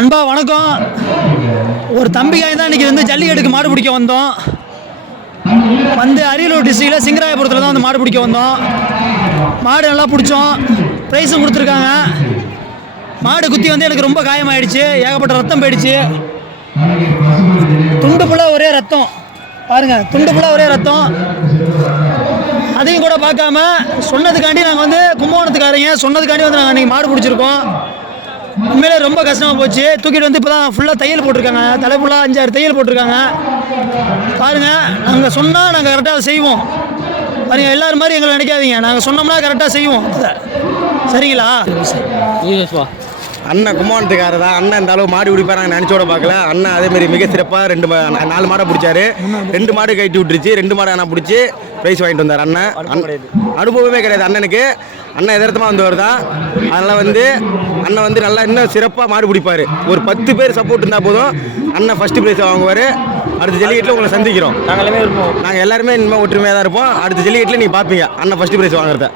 அன்பா வணக்கம். ஒரு தம்பிக்காக தான் இன்றைக்கி வந்து ஜல்லிக்கட்டுக்கு மாடு பிடிக்க வந்தோம். வந்து அரியலூர் டிஸ்ட்ரிக்டில் சிங்கராயபுரத்தில் தான் வந்து மாடு பிடிக்க வந்தோம். மாடு நல்லா பிடிச்சோம். ப்ரைஸும் கொடுத்துருக்காங்க. மாடு குத்தி வந்து எனக்கு ரொம்ப காயமாயிடுச்சு. ஏகப்பட்ட ரத்தம் போயிடுச்சு. துண்டு ஃபுல்லாக ஒரே ரத்தம். பாருங்கள் துண்டு ஃபுல்லாக ஒரே ரத்தம். அதையும் கூட பார்க்காம சொன்னதுக்காண்டி நாங்கள் வந்து கும்பகோணத்துக்காரங்க சொன்னதுக்காண்டி வந்து நாங்கள் அன்றைக்கி மாடு பிடிச்சிருக்கோம். உண்மையிலே ரொம்ப கஷ்டமாக போச்சு. தூக்கிட்டு வந்து இப்போ தான் ஃபுல்லாக தையல் போட்டிருக்காங்க. தலை ஃபுல்லாக அஞ்சாறு தையல் போட்டிருக்காங்க. பாருங்க நாங்கள் சொன்னால் நாங்கள் கரெக்டாக செய்வோம். பாருங்க எல்லாரும் மாதிரி எங்களை நினைக்காதீங்க. நாங்கள் சொன்னோம்னா கரெக்டாக செய்வோம். சரிங்களா? அண்ணன் கும்பகோணத்துக்காரர் தான் அண்ணன் இந்த அளவு மாடு பிடிப்பார் நாங்கள் நினச்சோட பார்க்கல. அண்ணன் அதே மாதிரி மிக சிறப்பாக ரெண்டு நாலு மாடை பிடிச்சாரு. ரெண்டு மாடு கட்டி விட்டுருச்சு. ரெண்டு மாடு ஆனால் பிடிச்சி ப்ரைஸ் வாங்கிட்டு வந்தார் அண்ணன். அண்ணன் அனுபவமே கிடையாது அண்ணனுக்கு. அண்ணன் எதார்த்தமாக வந்தவர் தான். அதனால் வந்து அண்ணன் வந்து நல்லா இன்னும் சிறப்பாக மாடு பிடிப்பார். ஒரு பத்து பேர் சப்போர்ட் இருந்தால் போதும். அண்ணன் ஃபஸ்ட்டு ப்ரைஸ் வாங்குவார். அடுத்த ஜல்லிக்கட்டில் உங்களை சந்திக்கிறோம். நாங்கள் எல்லாமே இருப்போம். நாங்கள் எல்லாருமே இனிமேல் ஒற்றுமையாக தான் இருப்போம். அடுத்த ஜல்லிக்கட்டில் நீங்கள் பார்ப்பீங்க. அண்ணன் ஃபஸ்ட்டு ப்ரைஸ் வாங்குறத.